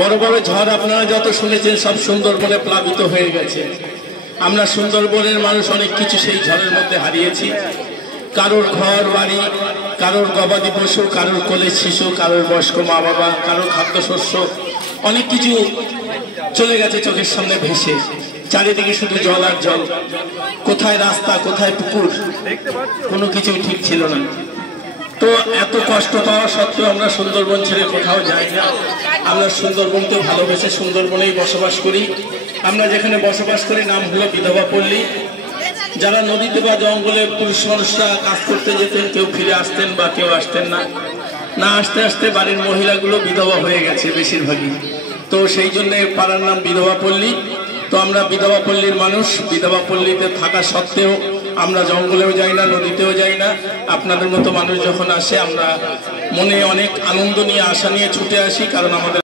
বড় বড় ঝড় আপনারা যত শুনেছেন সব সুন্দরবনে প্লাবিত হয়ে গেছে। আমরা সুন্দরবনের মানুষ অনেক কিছু সেই ঝড়ের মধ্যে হারিয়েছি। কারোর ঘর বাড়ি, কারোর গবাদি পশু, কারোর কোলের শিশু, কারোর বয়স্ক মা বাবা, কারোর খাদ্যশস্য, অনেক কিছু চলে গেছে চোখের সামনে ভেসে। চারিদিকে শুধু জল আর জল, কোথায় রাস্তা কোথায় পুকুর কোনো কিছু ঠিক ছিল না। তো এত কষ্ট পাওয়া সত্ত্বেও আমরা সুন্দরবন ছেড়ে কোথাও যাই না। আমরা সুন্দরবনকে ভালোবেসে সুন্দরবনেই বসবাস করি। আমরা যেখানে বসবাস করি নাম হলো বিধবা পল্লী। যারা নদীতে বা জঙ্গলে পুরুষ মানুষরা কাজ করতে যেতেন, কেউ ফিরে আসতেন বা কেউ আসতেন না। না আসতে আসতে বাড়ির মহিলাগুলো বিধবা হয়ে গেছে বেশিরভাগই। তো সেই জন্যে পাড়ার নাম বিধবা পল্লী। তো আমরা বিধবা পল্লীর মানুষ। বিধবা পল্লীতে থাকা সত্ত্বেও আমরা জঙ্গলেও যাই না, নদীতেও যাই না। আপনাদের মতো মানুষ যখন আসে আমরা মনে অনেক আনন্দ নিয়ে, আশা নিয়ে ছুটে আসি, কারণ আমাদের